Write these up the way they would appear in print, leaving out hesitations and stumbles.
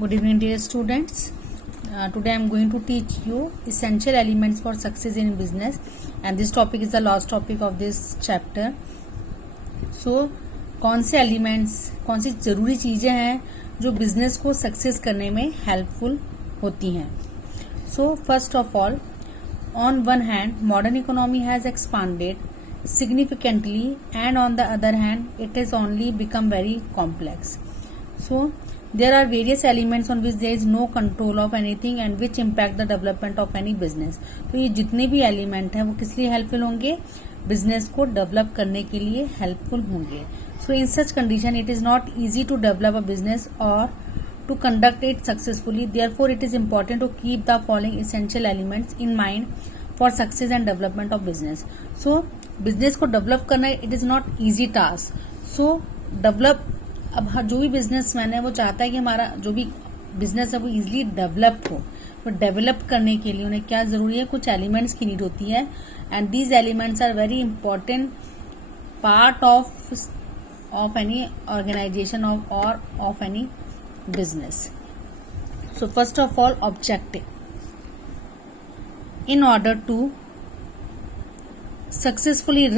Good evening, dear students. Today I am going to teach you essential elements for success in business, and this topic is the last topic of this chapter. So, कौन से elements, कौन सी ज़रूरी चीज़ें हैं जो business को success करने में हेल्पफुल होती हैं. So, first of all, on one hand, modern economy has expanded significantly, and on the other hand, it has only become very complex. So, there are various elements on which there is no control of anything and which impact the development of any business. तो ये जितने भी element हैं वो किस लिए helpful होंगे? Business को डेवलप करने के लिए हेल्पफुल होंगे. So in such condition it is not easy to develop a business और to conduct it successfully. Therefore, it is important to keep the following essential elements in mind for success and development of business. So, business को develop करना it is not easy task. So, develop अब जो भी businessman है वो चाहता है कि हमारा जो भी बिजनेस है वो इजीली डेवलप हो. तो डेवलप करने के लिए उन्हें क्या जरूरी है? कुछ एलिमेंट्स की नीड होती है, and these elements are very important part of any organisation of any business. So first of all, objective. In order to successfully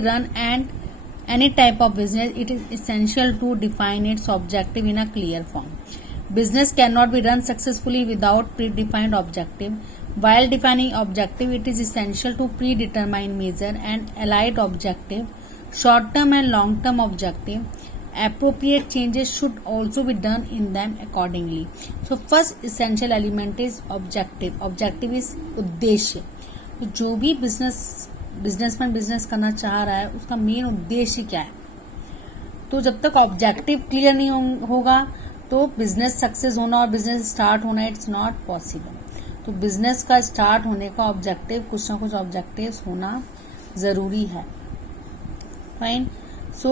run and any type of business, it is essential to define its objective in a clear form. Business cannot be run successfully without predefined objective. While defining objective, it is essential to predetermine measure and allied objective, short-term and long-term objective. Appropriate changes should also be done in them accordingly. So first essential element is objective. Objective is उद्देश्य. तो जो भी businessman business करना चाह रहा है उसका main उद्देश्य क्या है? तो जब तक ऑब्जेक्टिव क्लियर नहीं होगा तो बिजनेस सक्सेस होना और बिजनेस स्टार्ट होना इट्स नॉट पॉसिबल. तो बिजनेस का स्टार्ट होने का ऑब्जेक्टिव, कुछ ना कुछ ऑब्जेक्टिव्स होना जरूरी है. Fine. So,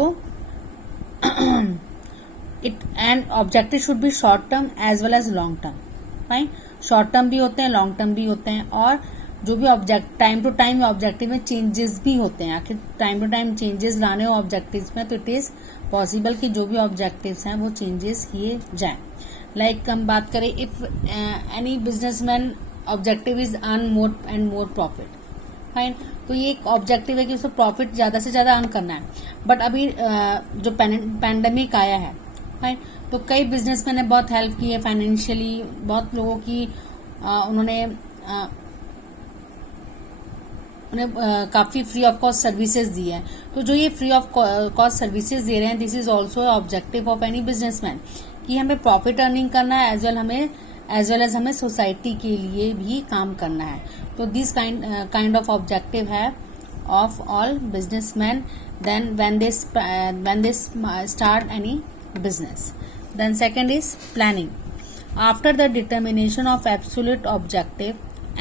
and objective should be short term as well as long term. Fine. Short term भी होते हैं, long term भी होते हैं, और जो भी टाइम टू टाइम ऑब्जेक्टिव में चेंजेस भी होते हैं. आखिर टाइम टू टाइम चेंजेस लाने हो ऑब्जेक्टिव्स में तो इट इज पॉसिबल कि जो भी ऑब्जेक्टिव्स हैं वो चेंजेस किए जाएं. लाइक हम बात करें, if any businessman objective is earn more and more profit. Fine. तो ये एक ऑब्जेक्टिव है कि उसको प्रॉफिट ज्यादा से ज्यादा अर्न करना है. बट अभी जो पैंडेमिक आया है, फाइन, तो कई बिजनेसमैन ने बहुत हेल्प की है फाइनेंशियली. बहुत लोगों की उन्हें काफी फ्री ऑफ कॉस्ट सर्विसेज दी है. तो जो ये फ्री ऑफ कॉस्ट सर्विसेज दे रहे हैं, this is also objective of any businessman कि हमें प्रॉफिट अर्निंग करना है एज वेल एज हमें सोसाइटी के लिए भी काम करना है. तो दिस काइंड ऑफ ऑब्जेक्टिव है of all businessman then when they start any business. Then second is planning. After the determination of absolute objective,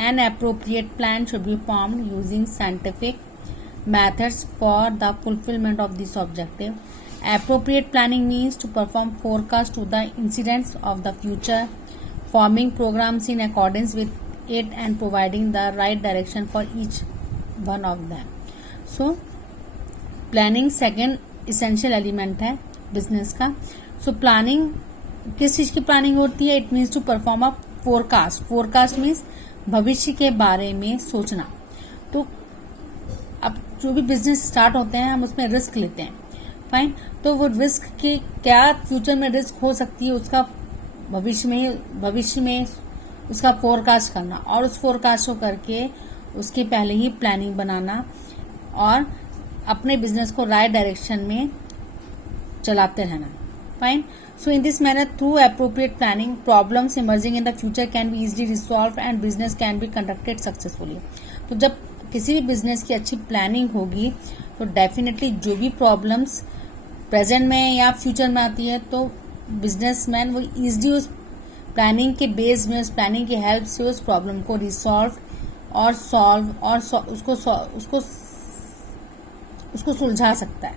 an appropriate plan should be formed using scientific methods for the fulfillment of this objective. Appropriate planning means to perform forecast to the incidents of the future, forming programs in accordance with it and providing the right direction for each one of them. So, planning second essential element है business का. So, planning किस चीज की planning होती है? It means to perform a forecast. Forecast means भविष्य के बारे में सोचना. तो अब जो भी बिजनेस स्टार्ट होते हैं हम उसमें रिस्क लेते हैं. फाइन. तो वो रिस्क के क्या फ्यूचर में रिस्क हो सकती है उसका भविष्य में उसका फोरकास्ट करना, और उस फोरकास्ट को करके उसके पहले ही प्लानिंग बनाना और अपने बिजनेस को राइट डायरेक्शन में चलाते रहना. Fine. So in this manner, through appropriate planning, problems emerging in the future can be easily resolved and business can be conducted successfully. तो जब किसी भी बिजनेस की अच्छी प्लानिंग होगी तो डेफिनेटली जो भी प्रॉब्लम्स प्रेजेंट में या फ्यूचर में आती है तो बिजनेसमैन वो इजीली उस प्लानिंग के बेस में, उस प्लानिंग की हेल्प से उस प्रॉब्लम को रिसॉल्व और उसको सुलझा सकता है.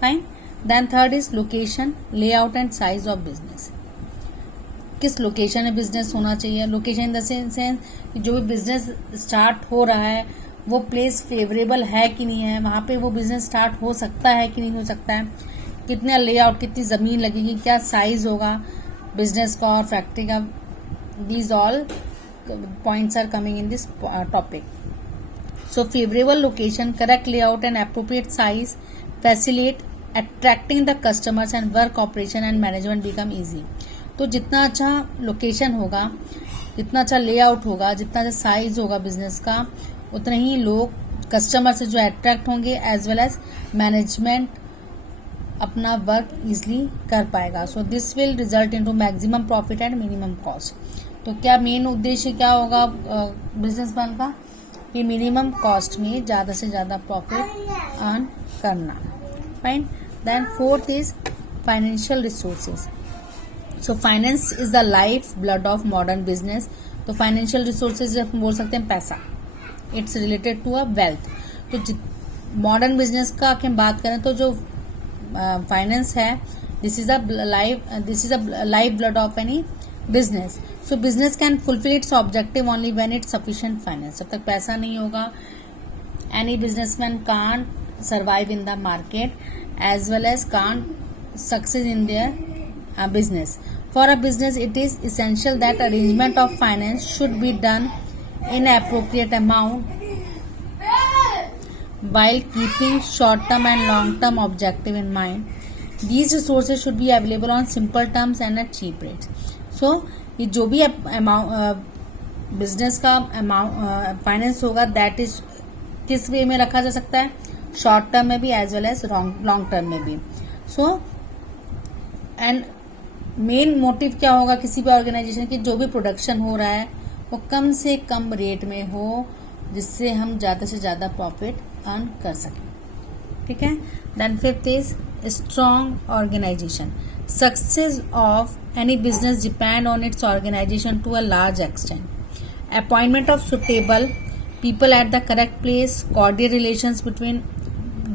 Fine. Then third is location, layout and size of business. किस लोकेशन में बिजनेस होना चाहिए? लोकेशन इन द सेंस कि जो भी बिजनेस स्टार्ट हो रहा है वो प्लेस फेवरेबल है कि नहीं है, वहाँ पे वो बिजनेस स्टार्ट हो सकता है कि नहीं हो सकता है, कितना लेआउट, कितनी ज़मीन लगेगी, क्या साइज होगा बिजनेस का और फैक्ट्री का. These all points are coming in this topic. So favorable location, correct layout and appropriate size facilitate attracting the customers and work operation and management become easy. तो जितना अच्छा लोकेशन होगा, जितना अच्छा लेआउट होगा, जितना अच्छा साइज होगा बिजनेस का, उतने ही लोग कस्टमर से जो अट्रैक्ट होंगे एज वेल एज मैनेजमेंट अपना वर्क इजिली कर पाएगा. So this will result into maximum profit and minimum cost. तो क्या मेन उद्देश्य क्या होगा बिजनेस प्लान का कि मिनिमम कॉस्ट में ज़्यादा से ज़्यादा प्रॉफिट अर्न करना. Fine. Then fourth is financial resources. So finance is the life blood of modern business. तो फाइनेंशियल रिसोर्सेज हम बोल सकते हैं पैसा. It's related to a wealth. तो मॉडर्न बिजनेस का हम बात करें तो जो फाइनेंस है, this is a life blood of any business. So business can fulfil its objective only when it's sufficient finance. जब तक पैसा नहीं होगा, any businessman can't survive in the market as well as can't success in their business. For a business it is essential that arrangement of finance should be done in appropriate amount while keeping short-term and long-term objective in mind. These resources should be available on simple terms and at cheap rates. So ये जो भी business का finance होगा that is किस वे में रखा जा सकता है, शॉर्ट टर्म में भी as well as long term में भी. सो एंड मेन मोटिव क्या होगा किसी भी ऑर्गेनाइजेशन की, जो भी प्रोडक्शन हो रहा है वो कम से कम रेट में हो, जिससे हम ज़्यादा से ज़्यादा प्रॉफिट अर्न कर सकें. ठीक है. Then fifth is strong organisation. Success of any business depend on its organization to a large extent. Appointment of suitable people at the correct place, cordial relations between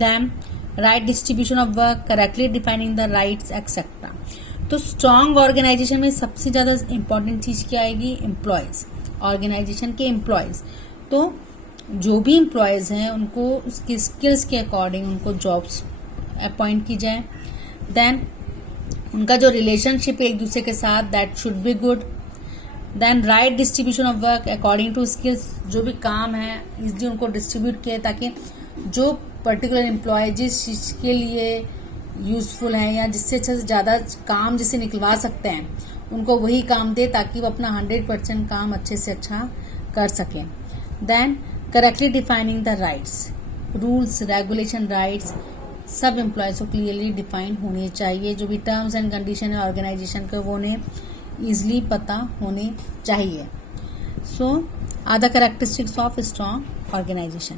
them, right distribution of work, correctly defining the rights, etc. तो strong organisation में सबसे ज़्यादा important चीज़ क्या आएगी, employees. Organisation के employees. तो जो भी एम्प्लॉयज़ हैं उनको उसकी स्किल्स के अकॉर्डिंग उनको जॉब्स अपॉइंट की जाए. देन उनका जो रिलेशनशिप है एक दूसरे के साथ that should be good. Then right distribution of work according to skills. जो भी काम है इजली उनको डिस्ट्रीब्यूट किए ताकि जो पर्टिकुलर एम्प्लॉय जिस चीज़ के लिए यूजफुल है या जिससे अच्छा से ज़्यादा काम जिससे निकलवा सकते हैं उनको वही काम दे ताकि वो अपना 100% काम अच्छे से अच्छा कर सकें. Then correctly defining the rights, rules regulation rights सब एम्प्लॉयज़ को क्लियरली डिफाइन होने चाहिए. जो भी टर्म्स एंड कंडीशन है ऑर्गेनाइजेशन के वो उन्हें ईजिली पता होने चाहिए. So are the characteristics of strong organisation.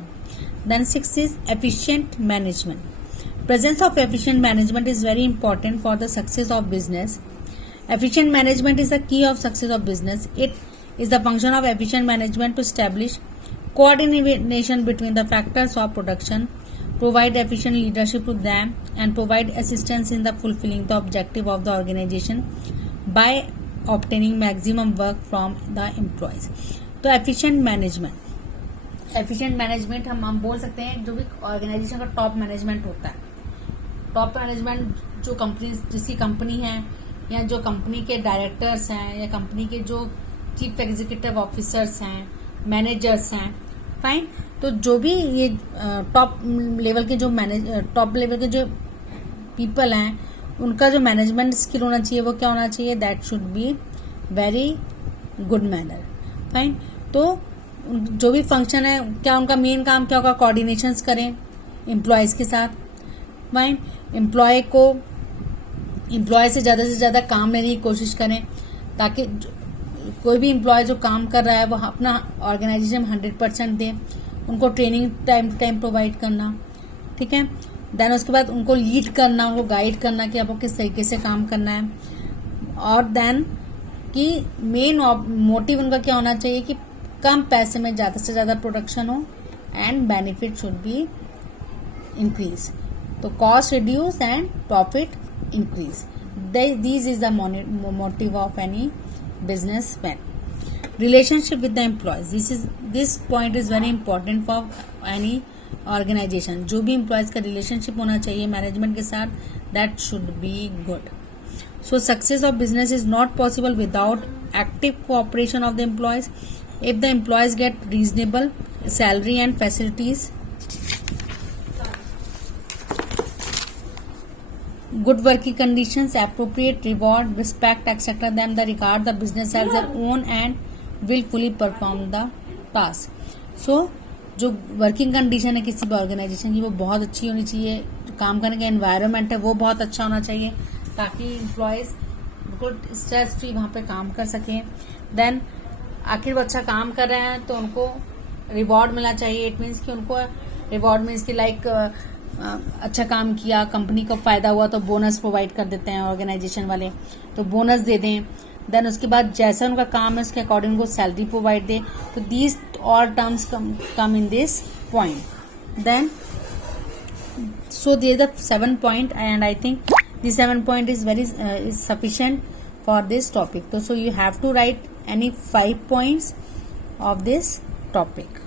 Then 6 is efficient management. Presence of efficient management is very important for the success of business. Efficient management is the key of success of business. It is the function of efficient management to establish coordination between the factors of production, provide efficient leadership to them, and provide assistance in the fulfilling the objective of the organization by obtaining maximum work from the employees. तो efficient management हम बोल सकते हैं जो भी organisation का top management होता है. टॉप मैनेजमेंट जो कंपनी जिसकी कंपनी है या जो कंपनी के डायरेक्टर्स हैं या कंपनी के जो चीफ एग्जीक्यूटिव ऑफिसर्स हैं, मैनेजर्स हैं. फाइन. तो जो भी ये टॉप लेवल के जो पीपल हैं उनका जो मैनेजमेंट स्किल होना चाहिए वो क्या होना चाहिए, that should be very good manner. Fine. तो जो भी फंक्शन है क्या उनका मेन काम क्या होगा, कोऑर्डिनेशंस करें एम्प्लॉयज़ के साथ. फाइन. एम्प्लॉय से ज़्यादा काम लेने की कोशिश करें ताकि कोई भी एम्प्लॉय जो काम कर रहा है वो अपना ऑर्गेनाइजेशन 100% दे. उनको training time to time provide करना. ठीक है. देन उसके बाद उनको लीड करना, उनको गाइड करना कि आपको किस तरीके से काम करना है. और देन कि मेन मोटिव उनका क्या होना चाहिए कि कम पैसे में ज़्यादा से ज़्यादा प्रोडक्शन हो and benefit should be increase. तो cost reduce and profit increase. This is the motive of any businessman. relationship with the employees, this point is very important for any organization. जो भी employees का relationship होना चाहिए management के साथ, that should be good. So success of business is not possible without active cooperation of the employees. If the employees get reasonable salary and facilities, good working conditions, appropriate reward, respect, etc., then they regard the business as their own and will fully perform the task. So जो working condition है किसी भी organisation की वो बहुत अच्छी होनी चाहिए, जो काम करने का एनवायरनमेंट है वो बहुत अच्छा होना चाहिए ताकि एम्प्लॉयज बिल्कुल स्ट्रेस फ्री वहाँ पे काम कर सकें. देन आखिर वो अच्छा काम कर रहे हैं तो उनको रिवॉर्ड मिलना चाहिए. इट मीन्स कि उनको रिवॉर्ड मीन्स कि लाइक अच्छा काम किया, कंपनी को फायदा हुआ तो बोनस प्रोवाइड कर देते हैं ऑर्गेनाइजेशन वाले, तो बोनस दे दें. देन उसके बाद जैसा उनका काम है उसके अकॉर्डिंग उनको सैलरी प्रोवाइड दे. तो these all terms come in this point. Then so there are the 7 point, and I think the 7 point is very is sufficient for this topic. So you have to write any 5 points of this topic.